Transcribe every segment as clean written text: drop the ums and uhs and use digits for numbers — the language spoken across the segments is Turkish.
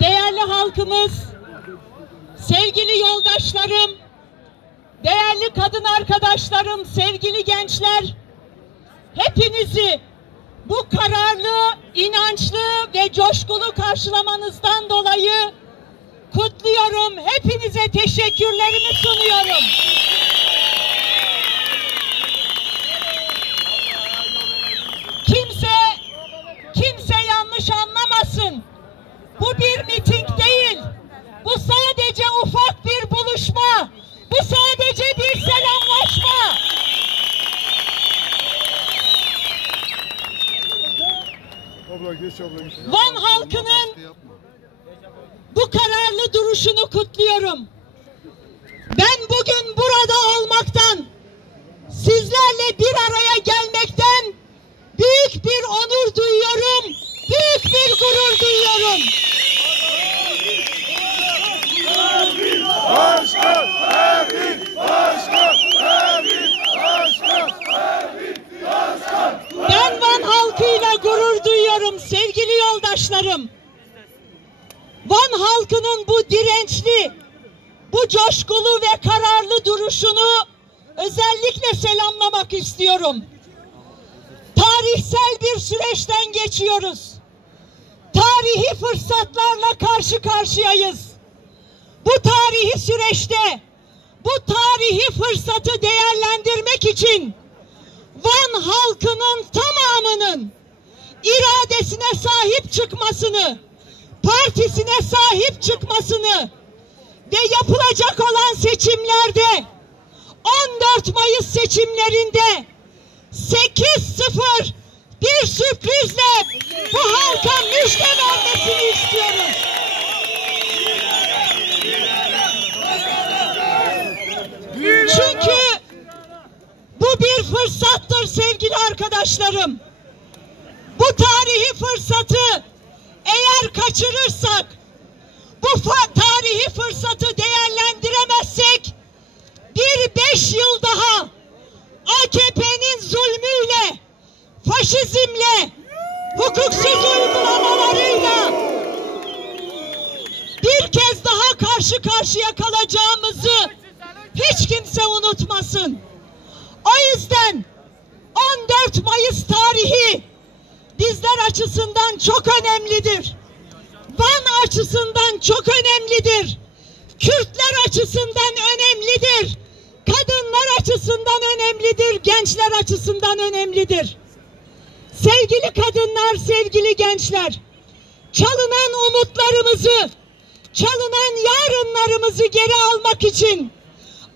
Değerli halkımız, sevgili yoldaşlarım, değerli kadın arkadaşlarım, sevgili gençler, hepinizi bu kararlı, inançlı ve coşkulu karşılamanızdan dolayı kutluyorum. Hepinize teşekkürlerimi sunuyorum. Kimse yanlış anlamasın. Bu bir miting değil. Bu sadece ufak bir buluşma. Bu sadece bir selamlaşma. Van halkının bu kararlı duruşunu kutluyorum. Ben bugün burada olmaktan, sizlerle bir araya gelmekten büyük bir onur duyuyorum, büyük bir gurur duyuyorum. Başkan, Erbil, Başkan, Erbil, Başkan, Erbil, Başkan. Ben Van halkıyla gurur duyuyorum sevgili yoldaşlarım. Van halkının bu dirençli, bu coşkulu ve kararlı duruşunu özellikle selamlamak istiyorum. Tarihsel bir süreçten geçiyoruz. Tarihi fırsatlarla karşı karşıyayız. Bu tarihi süreçte, bu tarihi fırsatı değerlendirmek için Van halkının tamamının iradesine sahip çıkmasını, partisine sahip çıkmasını ve yapılacak olan seçimlerde 14 Mayıs seçimlerinde 8-0 bir sürprizle bu halka müjde vermesini istiyoruz. Çünkü bu bir fırsattır sevgili arkadaşlarım. Bu tarihi fırsatı eğer kaçırırsak, bu tarihi fırsatı değerlendiremezsek, bir 5 yıl daha AKP'nin zulmüyle, faşizmle, hukuksuz uygulamalarıyla bir kez daha karşı karşıya kalacağımızı hiç kimse unutmasın. O yüzden 14 Mayıs tarihi bizler açısından çok önemlidir. Van açısından çok önemlidir. Kürtler açısından önemlidir. Kadınlar açısından önemlidir. Gençler açısından önemlidir. Sevgili kadınlar, sevgili gençler, çalınan umutlarımızı, çalınan yarınlarımızı geri almak için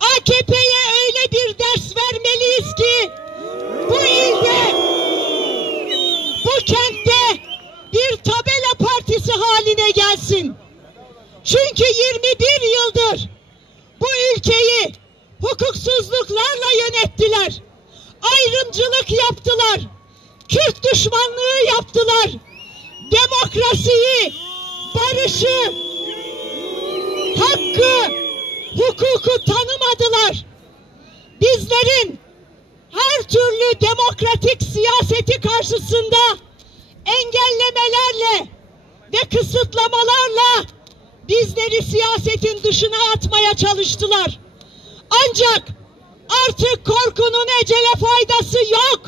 AKP'ye öyle bir ders vermeliyiz ki bu ilde, bu kentte bir tabela partisi haline gelsin. Çünkü 21 yıldır bu ülkeyi hukuksuzluklarla yönettiler. Ayrımcılık yaptılar. Kürt düşmanlığı yaptılar. Demokrasiyi, barışı, hakkı, hukuku tanımadılar. Bizlerin her türlü demokratik siyaseti karşısında engellemeler ve kısıtlamalarla bizleri siyasetin dışına atmaya çalıştılar. Ancak artık korkunun ecele faydası yok.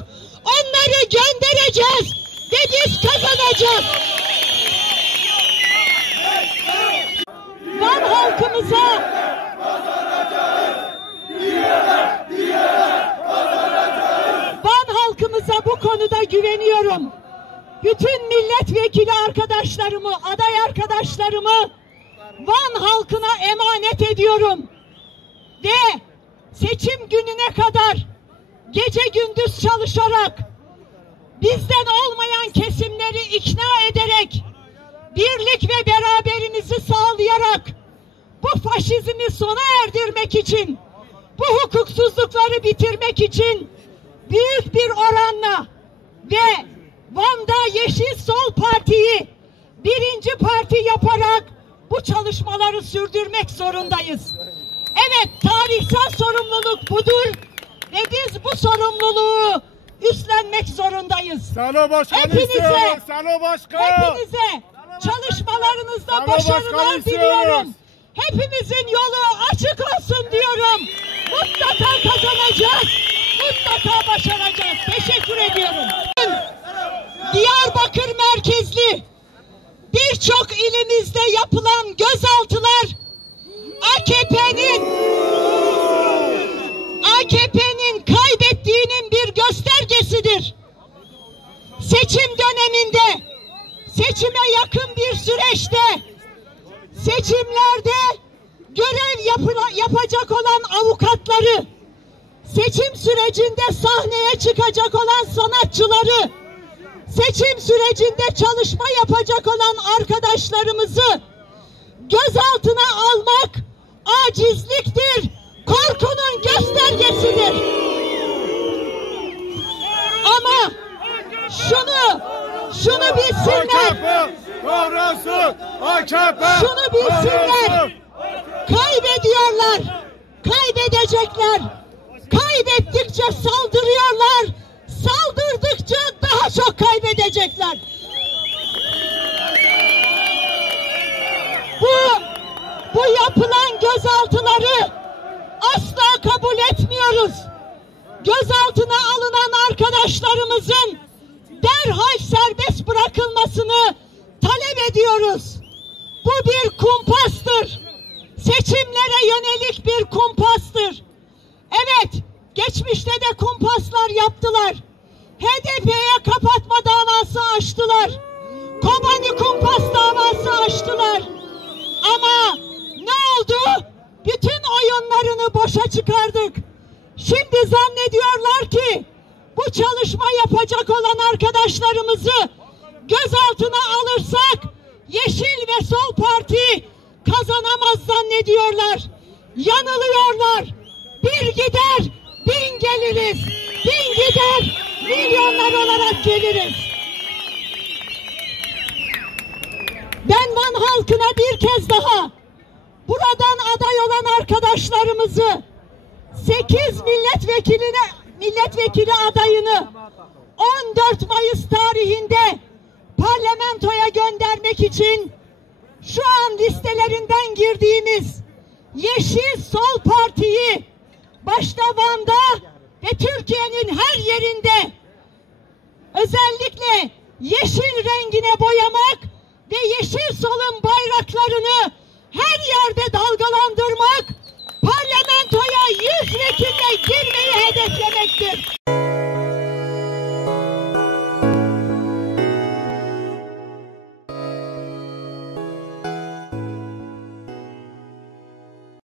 Onları göndereceğiz ve biz kazanacağız. Van halkımıza bu konuda güveniyorum. Bütün milletvekili arkadaşlarımı, aday arkadaşlarımı Van halkına emanet ediyorum. Ve seçim gününe kadar gece gündüz çalışarak, bizden olmayan kesimleri ikna ederek, birlik ve beraberimizi sağlayarak bu faşizmi sona erdirmek için, bu hukuksuzlukları bitirmek için büyük bir oranla ve Van'da Yeşil Sol Parti'yi birinci parti yaparak bu çalışmaları sürdürmek zorundayız. Evet, tarihsel sorumluluk budur ve biz bu sorumluluğu üstlenmek zorundayız. Hepinize çalışmalarınızda başarılar diliyorum. Hepimizin yolu açık olsun diyorum. Mutlaka kazanacağız. Mutlaka başaracağız. Teşekkür ediyorum. Diyarbakır merkezli birçok ilimizde yapılan gözaltılar AKP'nin kaybettiğinin bir göstergesidir. Seçim döneminde, seçime yakın bir süreçte, seçimlerde görev yapacak olan avukatları, seçim sürecinde sahneye çıkacak olan sanatçıları, seçim sürecinde çalışma yapacak olan arkadaşlarımızı gözaltına almak acizliktir, korkunun göstergesidir. Ama şunu bilsinler, şunu bilsinler, kaybediyorlar, kaybedecekler, kaybettikçe saldırıyorlar, saldırdıkça daha çok kaybedecekler. Bu yapılan gözaltıları asla kabul etmiyoruz. Gözaltına alınan arkadaşlarımızın derhal serbest bırakılmasını talep ediyoruz. Bu bir kumpastır. Seçimlere yönelik bir kumpastır. Evet, geçmişte de kumpaslar yaptılar. HDP'ye kapatma davası açtılar. Kobani kumpas davası açtılar. Ama ne oldu? Bütün oyunlarını boşa çıkardık. Şimdi zannediyorlar ki bu çalışma yapacak olan arkadaşlarımızı gözaltına alırsak Yeşil ve Sol Parti kazanamaz zannediyorlar. Yanılıyorlar. Bir gider, bin geliriz. Bin gider, milyonlar olarak geliriz. Ben Van halkına bir kez daha buradan aday olan arkadaşlarımızı 8 milletvekili adayını 14 Mayıs tarihinde parlamentoya göndermek için şu an listelerinden girdiğimiz Yeşil Sol Parti'yi başta Van'da ve Türkiye'nin her yerinde özellikle yeşil rengine boyamak ve Yeşil Sol'un bayraklarını her yerde dalgalandırmak